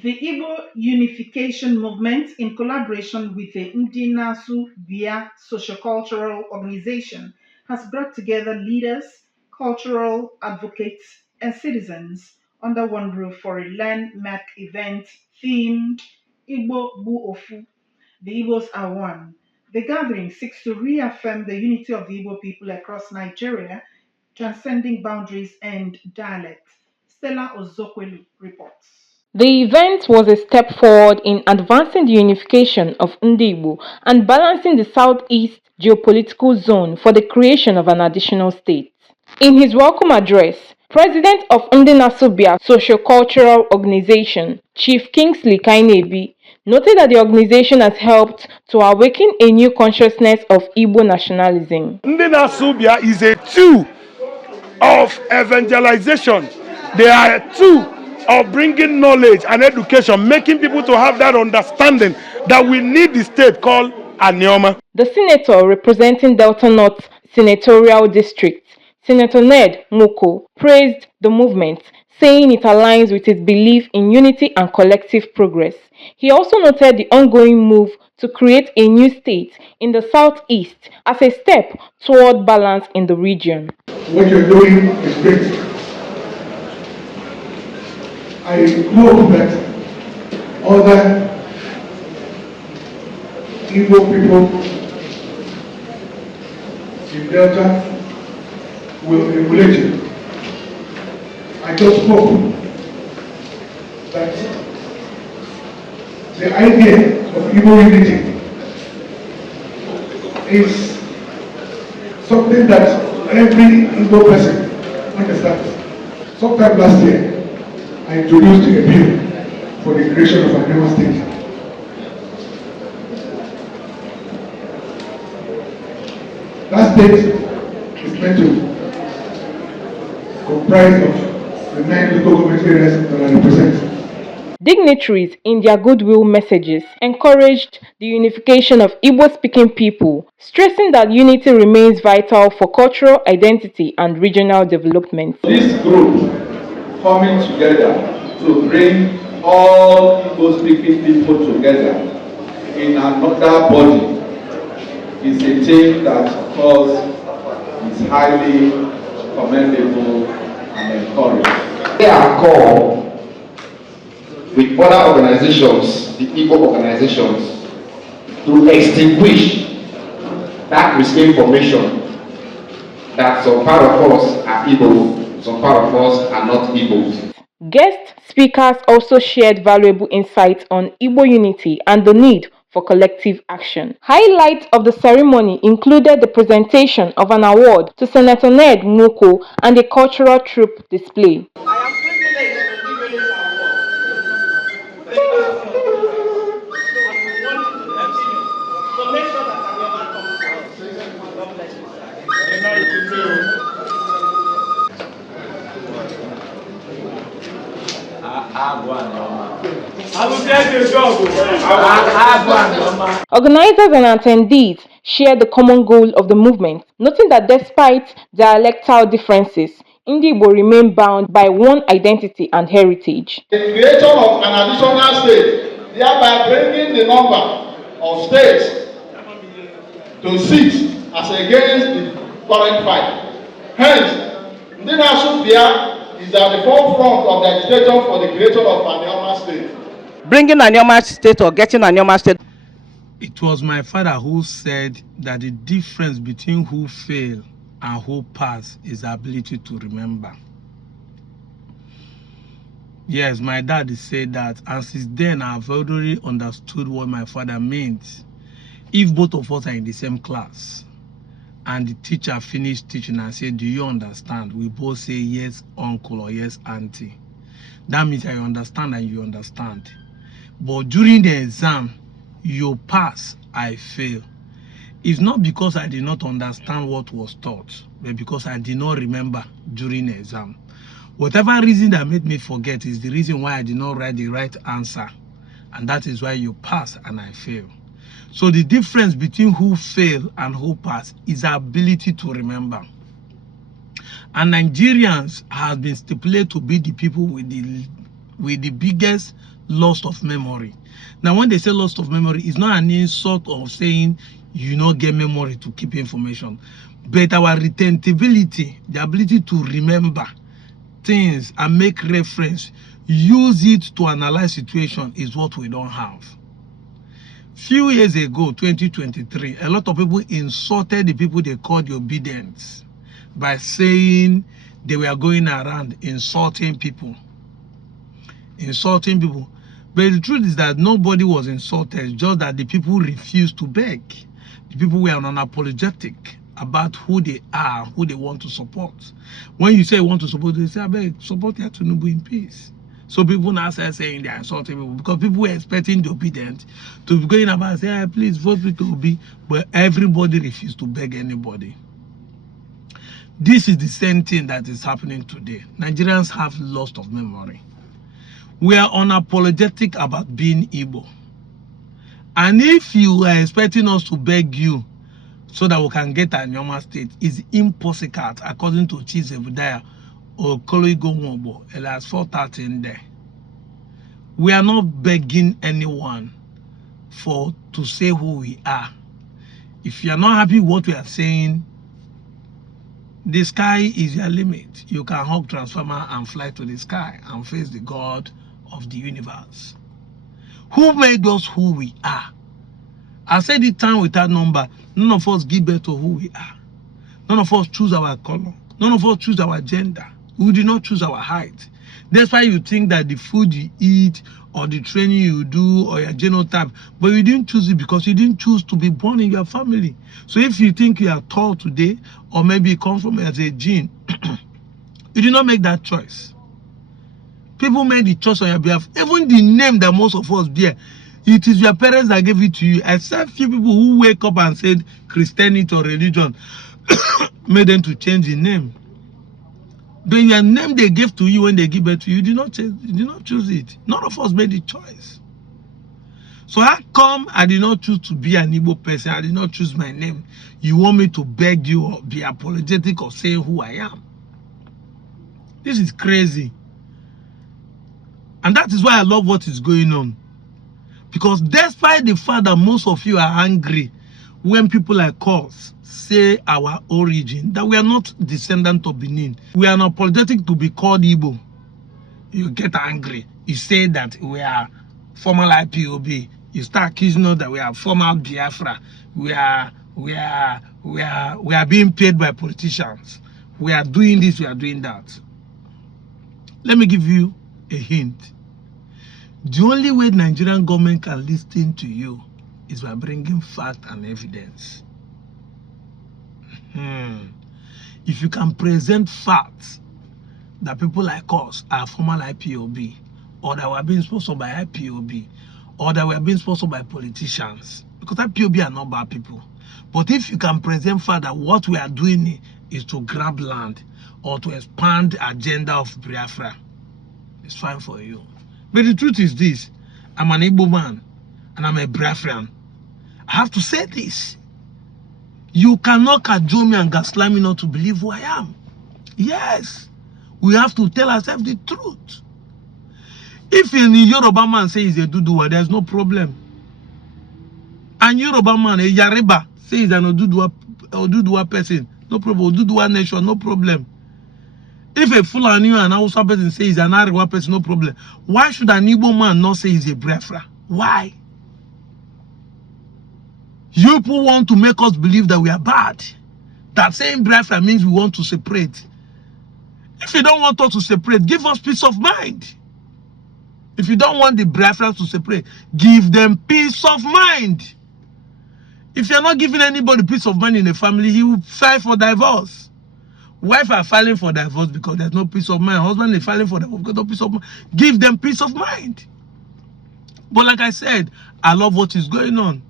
The Igbo unification movement, in collaboration with the Ndi Nasu Bia sociocultural organization, has brought together leaders, cultural advocates, and citizens under one roof for a landmark event themed Igbo Bu Ofu. The Igbos are one. The gathering seeks to reaffirm the unity of the Igbo people across Nigeria, transcending boundaries and dialects. Stella Ozokwelu reports. The event was a step forward in advancing the unification of Igbo and balancing the southeast geopolitical zone for the creation of an additional state. In his welcome address, President of Ndi Nasobia Sociocultural Organization, Chief Kingsley Kainebi, noted that the organization has helped to awaken a new consciousness of Igbo nationalism. Ndi Nasobia is a tool of evangelization. They are a tool of bringing knowledge and education, making people to have that understanding that we need the state called Anioma. The senator representing Delta North Senatorial District, Senator Ned Nwoko, praised the movement, saying it aligns with his belief in unity and collective progress. He also noted the ongoing move to create a new state in the southeast as a step toward balance in the region. What you're doing is great. I hope that other Igbo people in Delta will emulate it. I just hope that the idea of Igbo unity is something that every Igbo person understands. Sometime last year, I introduced a bill for the creation of a new state. That state is meant to comprise of the 9 local government areas that I represent. Dignitaries, in their goodwill messages, encouraged the unification of Igbo-speaking people, stressing that unity remains vital for cultural identity and regional development. This group coming together to bring all Igbo-speaking people together in another body is a thing that, of course, is highly commendable and encouraged. They are called with other organizations, the Igbo organizations, to extinguish that misinformation that some part of us are Igbo, some part of us are not Igbos. Guest speakers also shared valuable insights on Igbo unity and the need for collective action. Highlights of the ceremony included the presentation of an award to Senator Ned Nwoko and a cultural troupe display. Organizers and attendees shared the common goal of the movement, noting that despite dialectal differences, Igbo remain bound by one identity and heritage. The creation of an additional state, thereby bringing the number of states to 6 as against the current 5. Hence, Ndi Nasobia is at the forefront of the agitation for the creation of an Anioma state. Bringing an Anioma state or getting an Anioma state. It was my father who said that the difference between who fail and who pass is the ability to remember. Yes, my dad said that, and since then I've already understood what my father meant. If both of us are in the same class and the teacher finished teaching and said, "Do you understand?" We both say yes, uncle, or yes, auntie. That means I understand and you understand. But during the exam, you pass, I fail. It's not because I did not understand what was taught, but because I did not remember during the exam. Whatever reason that made me forget is the reason why I did not write the right answer. And that is why you pass and I fail. So the difference between who fail and who pass is our ability to remember. And Nigerians have been stipulated to be the people with the biggest loss of memory. Now, when they say loss of memory, it's not an insult of saying you not get memory to keep information, but our retentivity, the ability to remember things and make reference, use it to analyze situation, is what we don't have. Few years ago, 2023, a lot of people insulted the people they called the obedience by saying they were going around insulting people. But the truth is that nobody was insulted, just that the people refused to beg. The people were unapologetic about who they are, who they want to support. When you say you want to support, they say, I beg, support Tinubu in peace. So people now start saying they are insulting people, because people were expecting the obedient to be going about and say, hey, please vote with Obi, but everybody refused to beg anybody. This is the same thing that is happening today. Nigerians have lost of memory. We are unapologetic about being Igbo. And if you are expecting us to beg you so that we can get a normal state, is impossible, according to Chief Zebediah or Koloigo Mobo, Elias 430 in there. We are not begging anyone to say who we are. If you are not happy with what we are saying, the sky is your limit. You can hug transformer and fly to the sky and face the God of the universe. Who made us who we are? I said it time without number. None of us give birth to who we are. None of us choose our color. None of us choose our gender. We do not choose our height. That's why you think that the food you eat or the training you do or your genotype, but you didn't choose it because you didn't choose to be born in your family. So if you think you are tall today, or maybe it comes from as a gene, you did not make that choice. People made the choice on your behalf. Even the name that most of us bear, it is your parents that gave it to you. Except few people who wake up and said Christianity or religion made them to change the name. But your name they gave to you when they give it to you, you did not change, you did not choose it. None of us made the choice. So how come I did not choose to be an Igbo person? I did not choose my name. You want me to beg you or be apologetic or say who I am? This is crazy. And that is why I love what is going on. Because despite the fact that most of you are angry when people like us say our origin, that we are not descendant of Benin, we are not apologetic to be called Igbo, you get angry. You say that we are formal IPOB. You start accusing us that we are formal Biafra. We are being paid by politicians. We are doing this, we are doing that. Let me give you a hint. The only way the Nigerian government can listen to you is by bringing fact and evidence. If you can present facts that people like us are formal IPOB, or that we are being sponsored by IPOB, or that we are being sponsored by politicians, because IPOB are not bad people. But if you can present fact that what we are doing is to grab land or to expand the agenda of Biafra, it's fine for you. But the truth is this: I'm an Igbo man and I'm a Biafran. I have to say this. You cannot cajole me and gaslight me not to believe who I am. Yes, we have to tell ourselves the truth. If a Yoruba man says he's a Duduwa, there's no problem. And Yoruba man, a Yariba, says he's an Oduduwa person, no problem. Oduduwa nation, no problem. If a Fulani and Hausa person says he's an Ariwa person, no problem. Why should an Igbo man not say he's a Biafra? Why? You people want to make us believe that we are bad. That saying Biafra means we want to separate. If you don't want us to separate, give us peace of mind. If you don't want the Biafrans to separate, give them peace of mind. If you're not giving anybody peace of mind in the family, he will file for divorce. Wife are filing for divorce because there's no peace of mind. Husband is filing for divorce because no peace of mind. Give them peace of mind. But like I said, I love what is going on.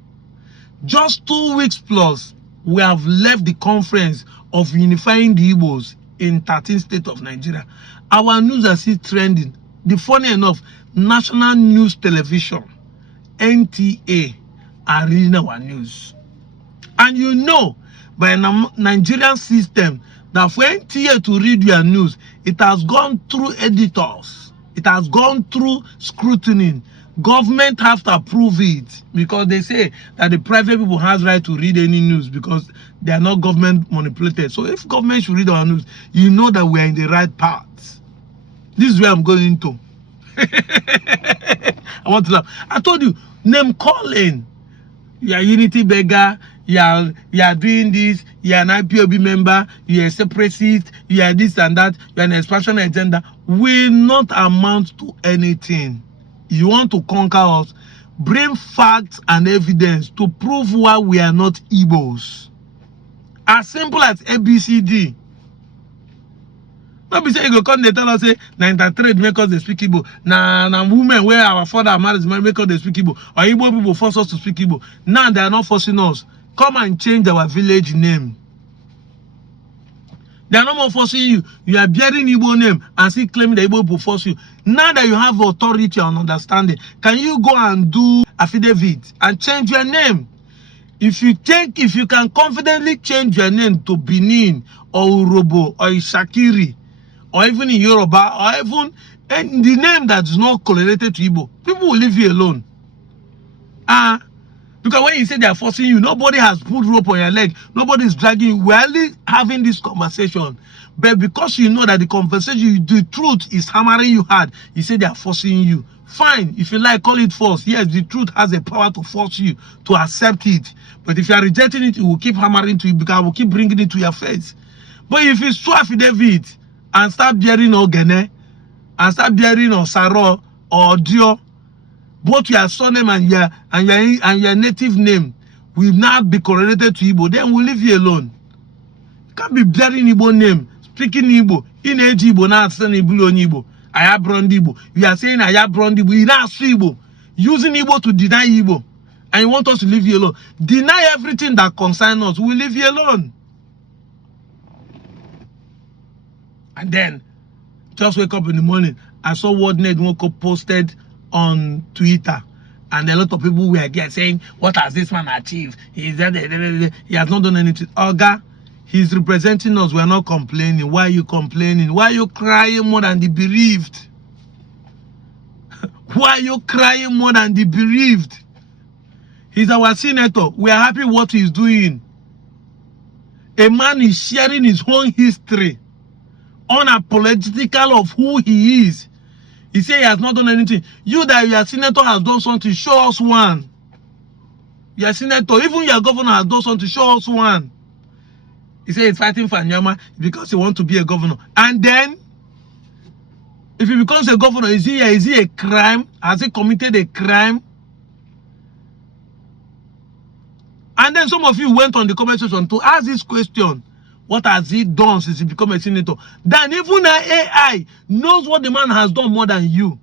Just 2 weeks plus, we have left the conference of unifying the Igbos in 13 states of Nigeria. Our news are still trending. The funny enough, national news television, NTA, are reading our news. And you know, by a Nigerian system, that for NTA to read your news, it has gone through editors. It has gone through scrutiny. Government have to approve it because they say that the private people has right to read any news because they are not government manipulated. So if government should read our news, you know that we are in the right path. This is where I'm going to. I want to laugh. I told you, name calling. You are unity beggar. You are doing this. You are an IPOB member. You are a separatist. You are this and that. You are an expansion agenda. Will not amount to anything. You want to conquer us? Bring facts and evidence to prove why we are not Igbos. As simple as ABCD. Not be say you go come they tell us say 93 make us they speak Igbo. Na women where our father married make us they speak Igbo. Or Igbo people force us to speak Igbo. Now they are not forcing us. Come and change our village name. They are no more forcing you. You are bearing Igbo name and still claiming that Igbo people force you. Now that you have authority and understanding, can you go and do affidavit and change your name? If you can confidently change your name to Benin or Urobo or Ishakiri, or even in Yoruba, or even the name that is not correlated to Igbo, people will leave you alone. Because when you say they are forcing you, nobody has put rope on your leg, nobody is dragging you. We're only having this conversation. But because you know that the conversation, the truth is hammering you hard, you say they are forcing you. Fine, if you like, call it force. Yes, the truth has the power to force you to accept it. But if you are rejecting it, it will keep hammering to you because I will keep bringing it to your face. But if you swear affidavit and start bearing Ogene, and start bearing Osaro or Dio, both your surname and your native name will not be correlated to Igbo, then we'll leave you alone. You can't be bearing Igbo name, speaking Igbo, in Igbo, not saying Igbo. I have brand Igbo. You are saying I have brand Igbo. You not Igbo. Using Igbo to deny Igbo. And you want us to leave you alone. Deny everything that concerns us. We'll leave you alone. And then, just wake up in the morning. I saw what Ned Nwoko posted on Twitter. And a lot of people were there saying, what has this man achieved? He has not done anything. Oga, he's representing us. We're not complaining. Why are you complaining? Why are you crying more than the bereaved? Why are you crying more than the bereaved? He's our senator. We are happy what he's doing. A man is sharing his own history, unapologetical of who he is. He said he has not done anything. You that your senator has done something, show us one. Your senator, even your governor has done something, show us one. He said he's fighting for Anyama because he wants to be a governor. And then, if he becomes a governor, is he a crime? Has he committed a crime? And then some of you went on the comment section to ask this question. What has he done since he became a senator? Then even an AI knows what the man has done more than you.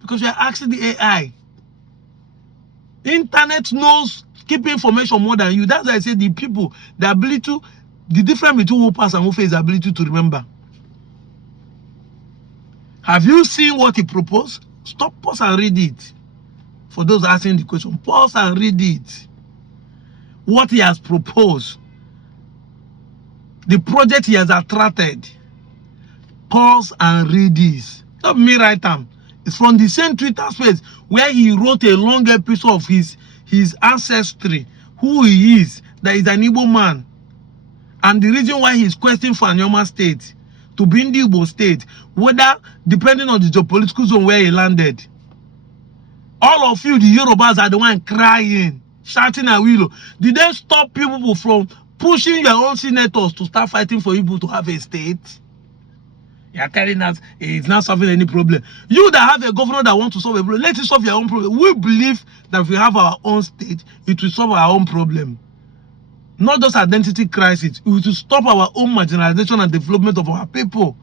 Because you are asking the AI. Internet knows keep information more than you. That's why I say the people, the ability to, the difference between who pass and who fail is the ability to remember. Have you seen what he proposed? Stop, pause and read it. For those asking the question, pause and read it. What he has proposed. The project he has attracted. Pause and read this. Not me write them. It's from the same Twitter space where he wrote a long episode of his ancestry, who he is, that is an Igbo man. And the reason why he's questioning for Anyama state, to be in the Igbo state, whether, depending on the geopolitical zone where he landed. All of you, the Yorubas, are the one crying, shouting at Willow. Did they stop people from pushing your own senators to start fighting for Igbo to have a state? You are telling us it's not solving any problem. You that have a governor that wants to solve a problem, let it solve your own problem. We believe that if we have our own state, it will solve our own problem. Not just identity crisis. It will stop our own marginalization and development of our people.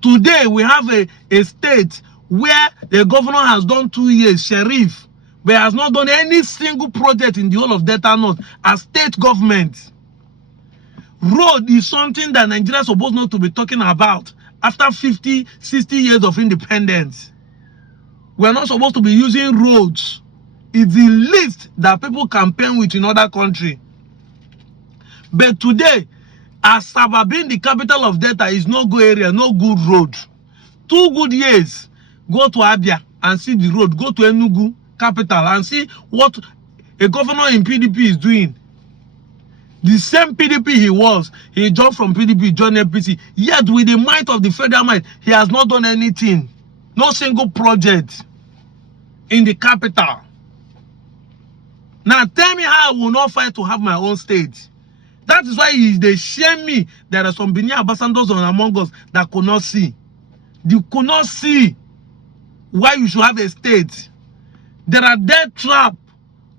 Today, we have a state where the governor has done 2 years, sheriff, but has not done any single project in the whole of Delta North as state government. Road is something that Nigeria is supposed not to be talking about after 50, 60 years of independence. We are not supposed to be using roads. It's the least that people campaign with in other countries. But today, Asaba being the capital of Delta is no good area, no good road. 2 good years. Go to Abia and see the road. Go to Enugu, capital, and see what a governor in PDP is doing. The same PDP he jumped from PDP, joined APC. Yet with the might of the federal might, he has not done anything. No single project in the capital. Now tell me how I will not fight to have my own state. That is why they shame me. There are some Benin ambassadors among us that could not see. You could not see why you should have a state. There are death trap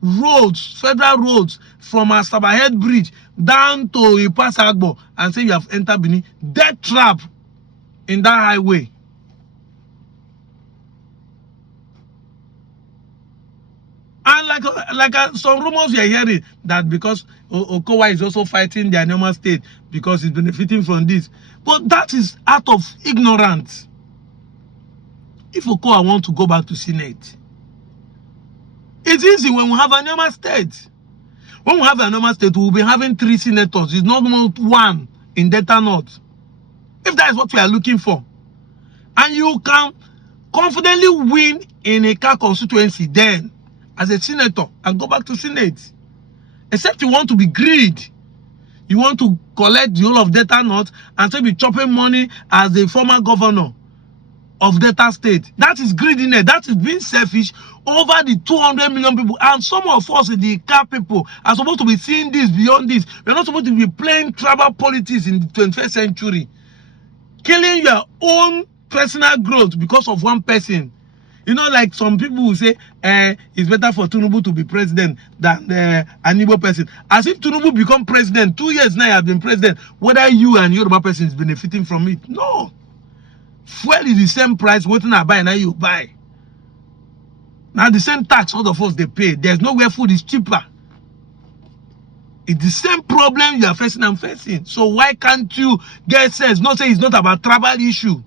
roads, federal roads, from Asaba Head Bridge down to Ipas Agbo, and say you have entered Benin. Death trap in that highway. And some rumors we are hearing that because Okowa is also fighting the normal state because he's benefiting from this. But that is out of ignorance. If Okowa want to go back to Senate, it's easy when we have a normal state. When we have a normal state, we will be having 3 senators. It's not one in Delta North. If that is what we are looking for. And you can confidently win in a car constituency then as a senator and go back to Senate. Except you want to be greedy. You want to collect the whole of Delta North and still be chopping money as the former governor of Delta State. That is greediness. That is being selfish over the 200 million people. And some of us in the car people are supposed to be seeing this beyond this. We're not supposed to be playing tribal politics in the 21st century. Killing your own personal growth because of one person. You know, like some people will say, it's better for Tinubu to be president than an Igbo person. As if Tinubu become president, 2 years now he has been president, whether you and Yoruba person is benefiting from it. No. Fuel is the same price, waiting I buy, now you buy. Now the same tax all of us they pay. There's nowhere food is cheaper. It's the same problem you are facing and facing. So why can't you get sense? Not say it's not about tribal issue.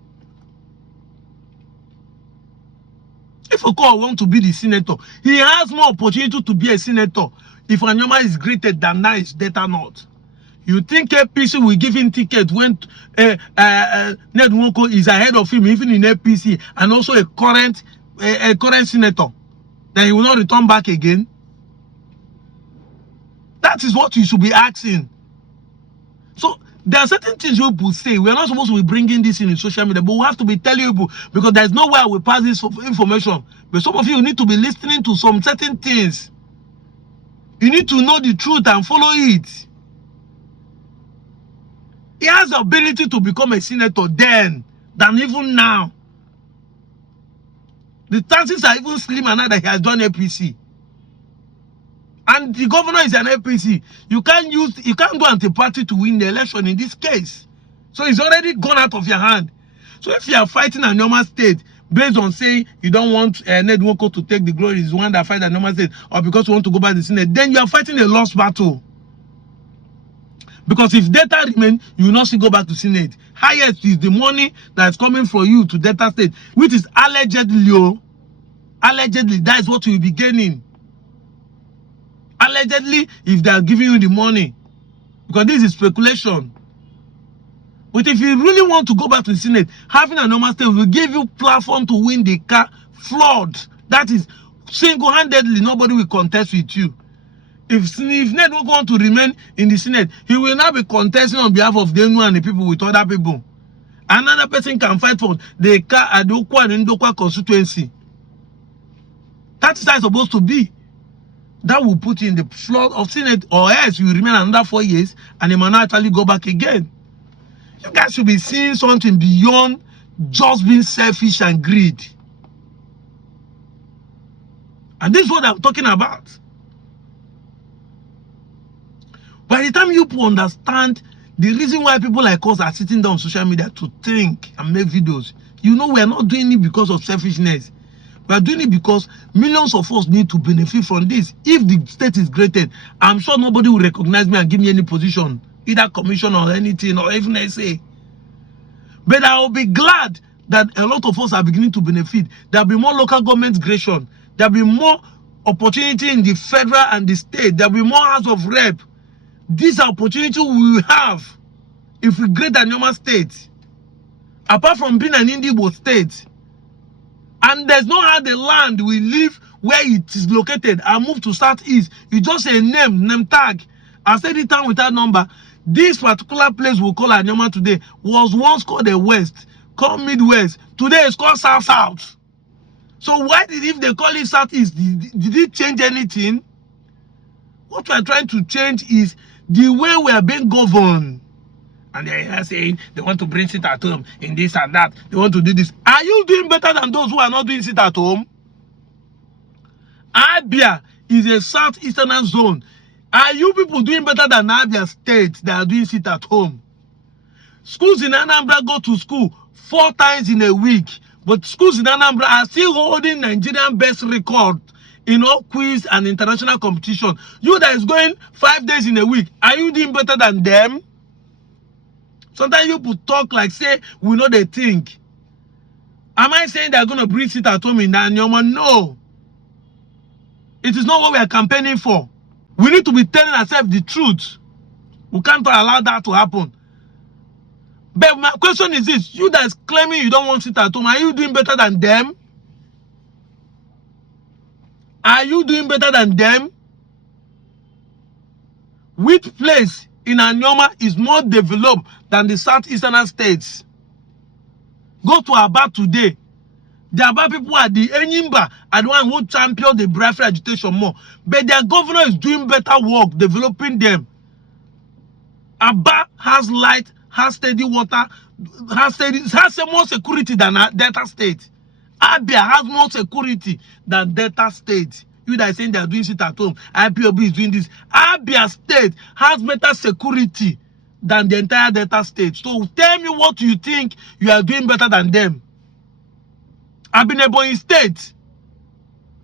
If Okowa wants to be the senator, he has more opportunity to be a senator if Anyama is greater than that is Delta North. You think APC will give him ticket when Ned Nwoko is ahead of him, even in APC, and also a current senator, then he will not return back again? That is what you should be asking. So there are certain things you people say. We are not supposed to be bringing this in social media, but we have to be telling you because there's no way we pass this information. But some of you need to be listening to some certain things. You need to know the truth and follow it. He has the ability to become a senator then than even now. The chances are even slimmer now that he has done APC. And the governor is an APC. You can't do anti-party to win the election in this case. So it's already gone out of your hand. So if you are fighting a normal state based on saying you don't want Ned Nwoko to take the glory, is one that fight a normal state, or because you want to go back to the Senate, then you are fighting a lost battle. Because if Delta remain, you will not see go back to Senate. Highest is the money that is coming from you to Delta State, which is allegedly, that is what you will be gaining. Allegedly, if they are giving you the money. Because this is speculation. But if you really want to go back to the Senate, having a normal state will give you platform to win the car flood. That is single-handedly, nobody will contest with you. If Ned Nwoko want to remain in the Senate, he will now be contesting on behalf of Denu and the people with other people. Another person can fight for the car at the Okwa and Ndokwa constituency. That is how it's supposed to be. That will put you in the flood of Senate, or else you remain another 4 years and you might not actually go back again. You guys should be seeing something beyond just being selfish and greed. And this is what I'm talking about. By the time you understand the reason why people like us are sitting down on social media to think and make videos, you know we are not doing it because of selfishness. We are doing it because millions of us need to benefit from this. If the state is graded, I'm sure nobody will recognize me and give me any position, either commission or anything, or even SA. But I will be glad that a lot of us are beginning to benefit. There will be more local government creation. There will be more opportunity in the federal and the state. There will be more House of Rep. This opportunity we will have if we grade a normal state. Apart from being an Igbo state, And there's no how the land will live where it is located and move to southeast. You just say name tag. I said it down without number. This particular place we call Anyoma today was once called the West, called Midwest. Today it's called South. So why did if they call it Southeast, did it change anything? What we are trying to change is the way we are being governed. And they are saying they want to bring sit at home in this and that. They want to do this. Are you doing better than those who are not doing sit at home? Abia is a southeastern zone. Are you people doing better than Abia State that are doing sit at home? Schools in Anambra go to school 4 times in a week. But schools in Anambra are still holding Nigerian best record in all quiz and international competition. You that is going 5 days in a week, are you doing better than them? Sometimes you people talk like say we know they think. Am I saying they're going to bring sit at home in Anyoma? No. It is not what we are campaigning for. We need to be telling ourselves the truth. We can't allow that to happen. But my question is this: you that is claiming you don't want sit at home, are you doing better than them? Are you doing better than them? Which place in Anyoma is more developed than the southeastern states? Go to Aba today. The Aba people are the Enyimba and the one who champion the Biafra agitation more. But their governor is doing better work, developing them. Aba has light, has steady water, has more security than Delta State. Abia has more security than Delta State. You that are saying they are doing it at home, IPOB is doing this. Abia State has better security than the entire Delta State. So tell me what you think you are doing better than them. I've been Ebonyi State.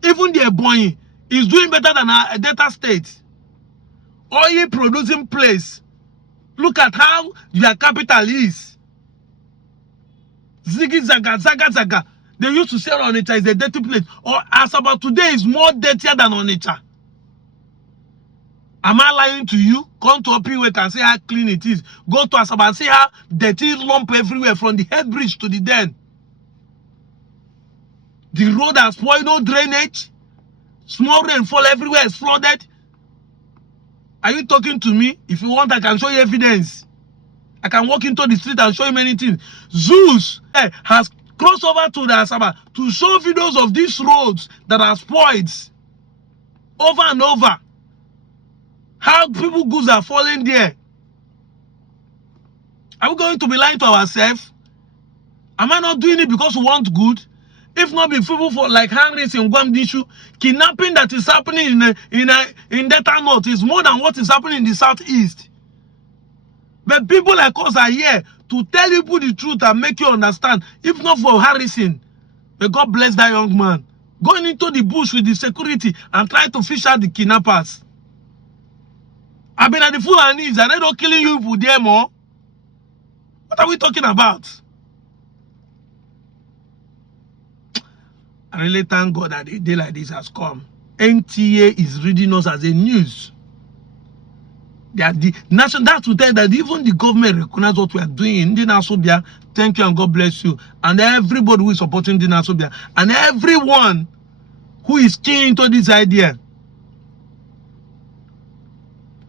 Even the Ebonyi is doing better than Delta State. Oil producing place. Look at how their capital is. Ziggy Zaga. They used to say Onitsha is a dirty place. Or Asaba today is more dirtier than Onitsha. Am I lying to you? Come to Opiwek and see how clean it is. Go to Asaba and see how dirty lump everywhere from the head bridge to the den. The road has spoiled, no drainage. Small rainfall everywhere is flooded. Are you talking to me? If you want, I can show you evidence. I can walk into the street and show you many things. Zeus has crossed over to the Asaba to show videos of these roads that are spoiled over and over. How people goods are falling there. Are we going to be lying to ourselves? Am I not doing it because we want good? If not be people for like hangings in Guamdishu, kidnapping that is happening in Delta North is more than what is happening in the southeast. But people like us are here to tell people the truth and make you understand. If not for Harrison, may God bless that young man, going into the bush with the security and trying to fish out the kidnappers. I've been at the Fulanis and they're not killing you people there more. What are we talking about? I really thank God that a day like this has come. NTA is reading us as a news. That the nation, that to tell that even the government recognize what we are doing in the Nasobia. Thank you and God bless you. And everybody who is supporting the Nasobia. And everyone who is keen into this idea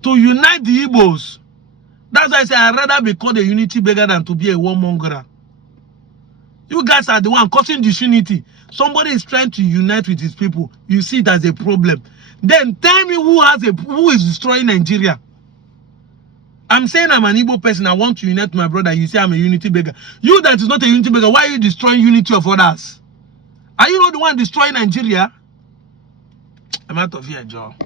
to unite the Igbos. That's why I say I'd rather be called a unity beggar than to be a warmonger. You guys are the one causing disunity. Somebody is trying to unite with his people. You see it as a problem. Then tell me who is destroying Nigeria. I'm saying I'm an Igbo person. I want to unite my brother. You say I'm a unity beggar. You that is not a unity beggar. Why are you destroying unity of others? Are you not the one destroying Nigeria? I'm out of here, Joe.